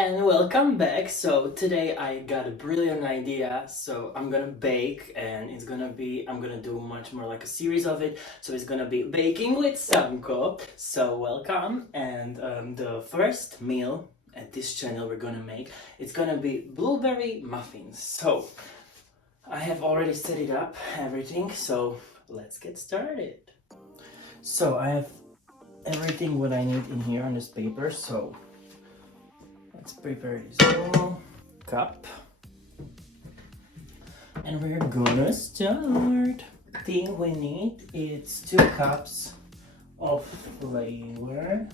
And welcome back. So today I got a brilliant idea. So I'm gonna bake, and I'm gonna do much more like a series of it. So it's gonna be baking with SAMKO. So welcome. And the first meal at this channel we're gonna make, it's gonna be blueberry muffins. So I have already set it up, everything. So let's get started. So I have everything what I need in here on this paper. So let's prepare this little cup. And we're gonna start. Thing we need is 2 cups of flour.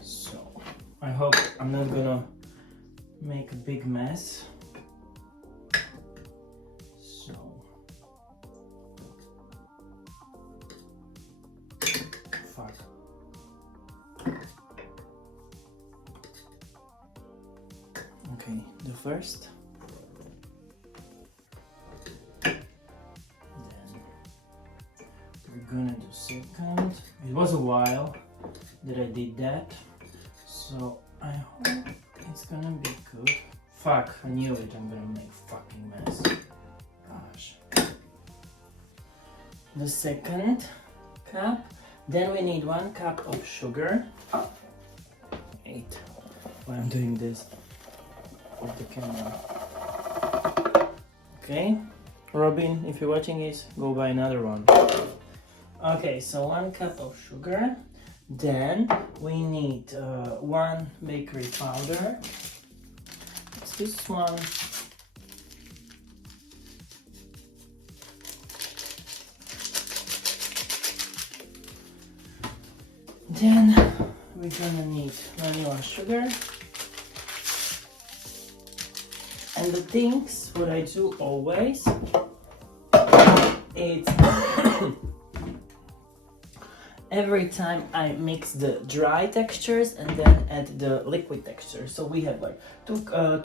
So I hope I'm not gonna make a big mess. So fuck. Okay, the first. Then we're gonna do second. It was a while that I did that, so I hope it's gonna be good. Fuck, I knew it, I'm gonna make fucking mess. Gosh. The second cup. Then we need 1 cup of sugar. Wait, why I'm doing this with the camera. Okay, Robin, if you're watching this, go buy another one. Okay, so 1 cup of sugar. Then we need 1 bakery powder. It's this one. Then we're gonna need vanilla sugar. And the things what I do always is every time I mix the dry textures and then add the liquid texture. So we have like 2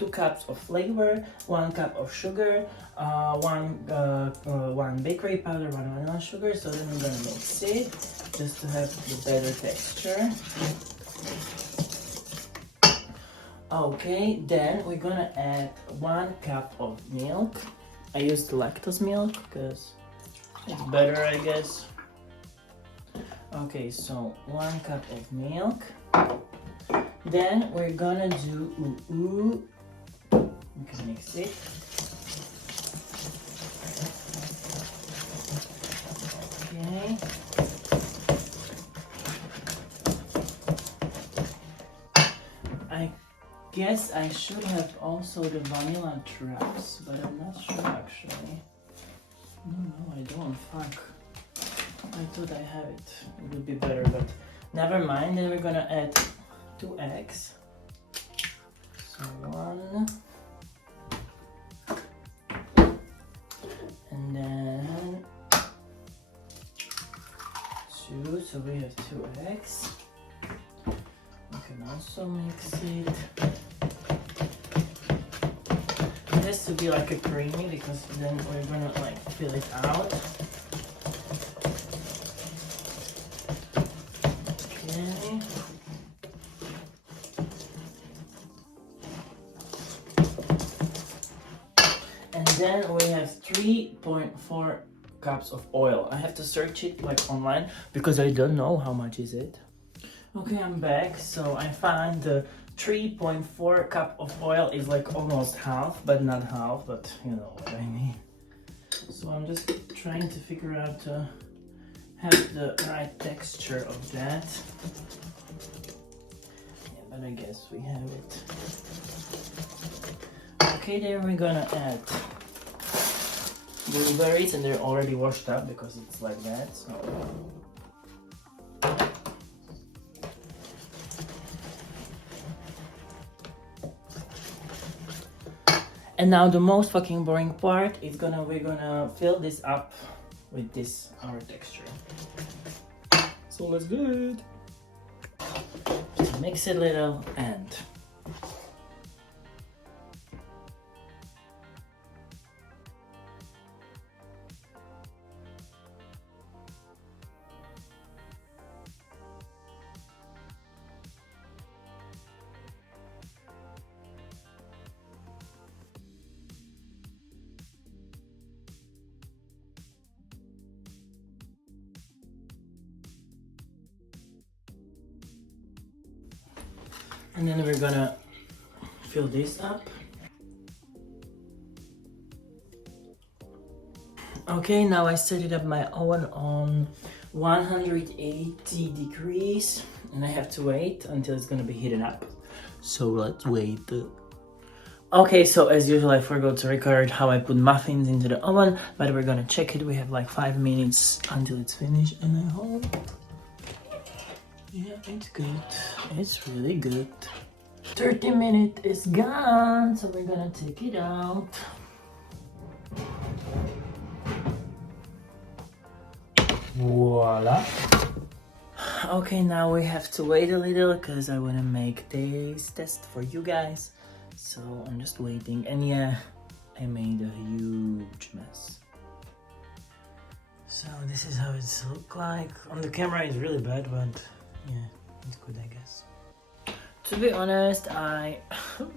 cups of flavor, 1 cup of sugar, 1 bakery powder, 1 vanilla sugar. So then I'm gonna mix it just to have the better texture. Okay, then we're gonna add 1 cup of milk. I used lactose milk because it's better, I guess. Okay, so 1 cup of milk. Then we're gonna do we can mix it. Okay. I guess I should have also the vanilla drops, but I'm not sure actually. No, I don't. Fuck. I thought I have it. It would be better, but never mind. Then we're gonna add 2 eggs. So 1. And then 2. So we have 2 eggs. We can also mix it. It has to be like a creamy because then we're gonna like fill it out. Okay. And then we have 3.4 cups of oil. I have to search it like online because I don't know how much is it. Okay, I'm back. So I found the 3.4 cup of oil is like almost half, but not half, but you know what I mean. So I'm just trying to figure out to have the right texture of that. Yeah, but I guess we have it. Okay, then we're gonna add blueberries, and they're already washed up because it's like that. So and now the most fucking boring part is we're gonna fill this up with this our texture. So let's do it. Just mix it a little and And then we're gonna fill this up. Okay, now I set it up my oven on 180 degrees and I have to wait until it's gonna be heated up. So let's wait. Okay, so as usual I forgot to record how I put muffins into the oven, but we're gonna check it. We have like 5 minutes until it's finished and I hope... Yeah, it's good. It's really good. 30 minutes is gone, so we're gonna take it out. Voila. Okay, now we have to wait a little because I want to make this test for you guys. So I'm just waiting. And yeah, I made a huge mess. So this is how it's look like. On the camera it's really bad, but yeah, it's good I guess. To be honest, I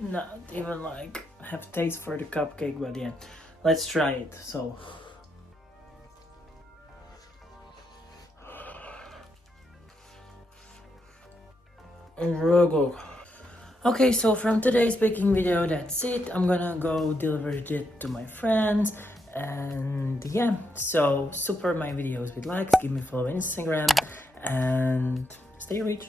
not even like have taste for the cupcake, but yeah, let's try it. So really good. Okay, so from today's baking video, that's it. I'm gonna go deliver it to my friends. And yeah, so support my videos with likes, give me a follow on Instagram, and stay rich.